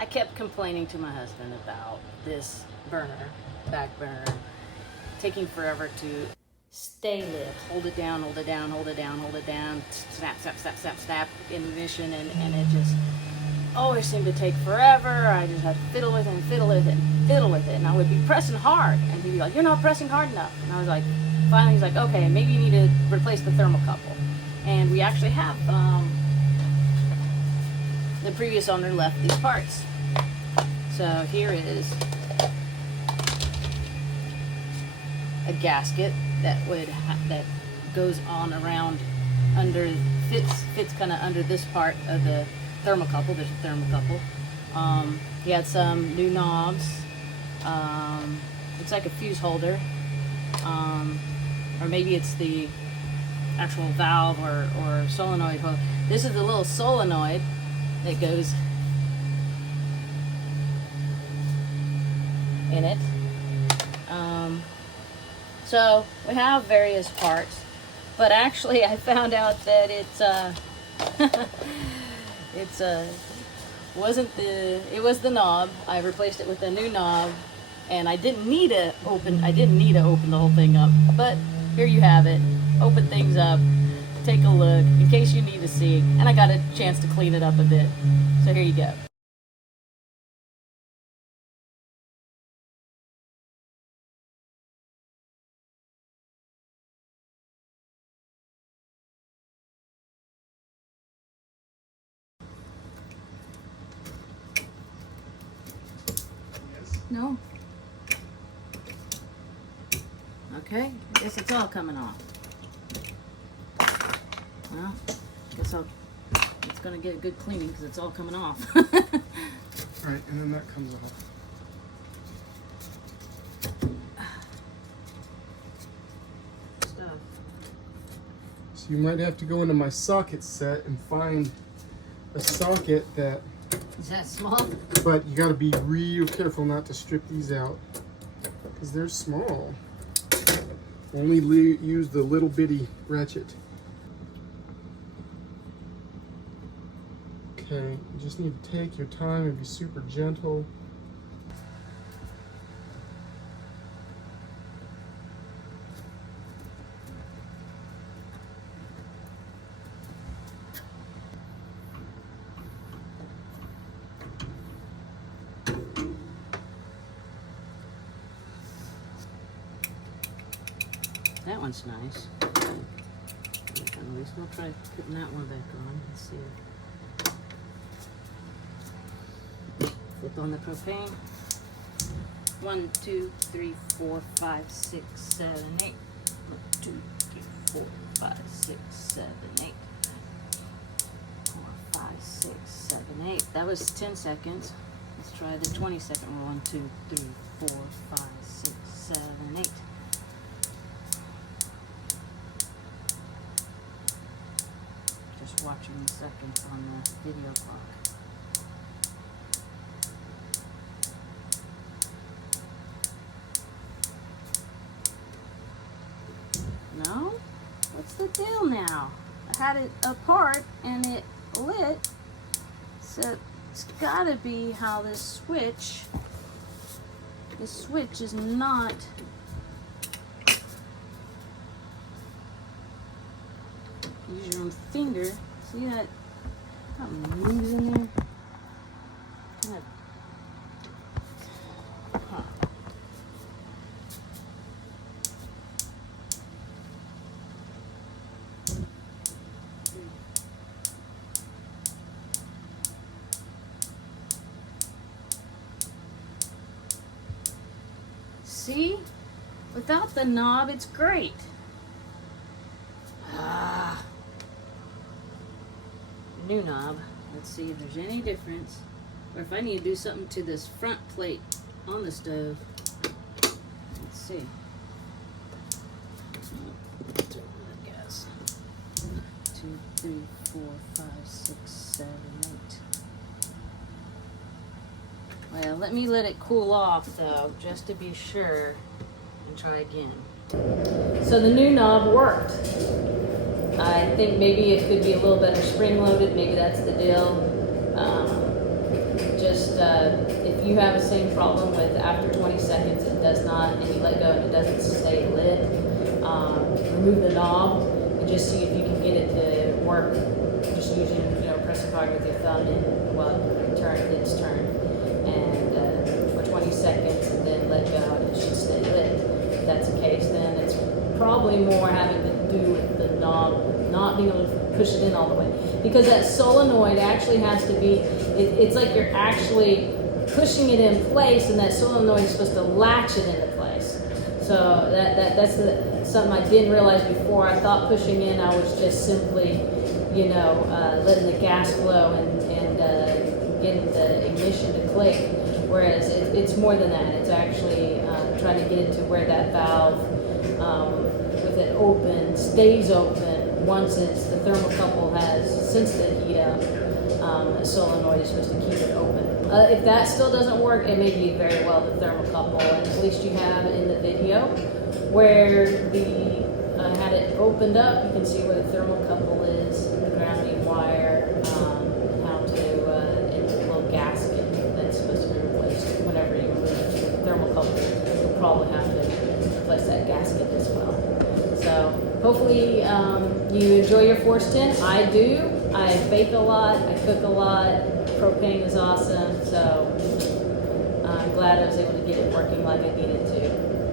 I kept complaining to my husband about this burner, back burner, taking forever to stay lit. Hold it down, hold it down, hold it down, hold it down, snap, snap, snap, snap, snap, ignition, and it just always seemed to take forever. I just had to fiddle with it and fiddle with it and fiddle with it, and I would be pressing hard, and he'd be like, "You're not pressing hard enough." And I was like, finally he's like, "Okay, maybe you need to replace the thermocouple." And we actually have, the previous owner left these parts. So here is a gasket that that goes on around under, fits kind of under this part of the thermocouple. There's a thermocouple. He had some new knobs. Looks like a fuse holder, or maybe it's the actual valve or solenoid. This is the little solenoid that goes in it. So we have various parts, but actually I found out that it was the knob. I replaced it with a new knob, and I didn't need to open the whole thing up, but here you have it. Open things up, take a look in case you need to see, and I got a chance to clean it up a bit. So here you go. No? Okay, I guess it's all coming off. Well, it's gonna get a good cleaning because it's all coming off. Alright, and then that comes off. Stuff. So you might have to go into my socket set and find a socket that, Is that small? but you gotta be real careful not to strip these out because they're small. Only use the little bitty ratchet. Okay, you just need to take your time and be super gentle. That one's nice. At least we'll try putting that one back on. Let's see. Flip on the propane. 1, 2, 3, 4, 5, 6, 7, 8. 1, 2, 3, 4, 5, 6, 7, 8. 4, 5, 6, 7, 8. That was 10 seconds. Let's try the 20-second one. 1, 2, 3, 4, 5, 6, 7, 8. Just watching the seconds on the video clock. No? What's the deal now? I had it apart and it lit. So it's gotta be how this switch is not use your own finger. See that? How it moves in there? Kind of. Huh. See? Without the knob, it's great. New knob. Let's see if there's any difference, or if I need to do something to this front plate on the stove. Let's see. I guess 2, 3, 4, 5, 6, 7, 8. Well, let it cool off though, just to be sure, and try again. So the new knob worked. I think maybe it could be a little better spring loaded. Maybe that's the deal. if you have the same problem with after 20 seconds it does not, and you let go and it doesn't stay lit, remove the knob and just see if you can get it to work. Just using, pressing hard with your thumb and it's turned, and for 20 seconds, and then let go and it should stay lit. If that's the case, then it's probably more having to do with the knob not being able to push it in all the way, because that solenoid actually has to be, it's like you're actually pushing it in place, and that solenoid is supposed to latch it into place. So that's something I didn't realize before. I thought pushing in, I was just simply, letting the gas flow and getting the ignition to click, whereas it's more than that. It's actually trying to get it to where that valve, with it open, stays open once the thermocouple has sensed the heat up. The solenoid is supposed to keep it open. If that still doesn't work, it may be very well the thermocouple, and at least you have in the video where the had it opened up, you can see where the thermocouple is, the grounding wire, how to, it's a little gasket that's supposed to be replaced whenever you remove the thermocouple. You'll probably have to replace that gasket as well. So hopefully you enjoy your Force 10. I do. I bake a lot. I cook a lot. Propane is awesome. So I'm glad I was able to get it working like I needed to.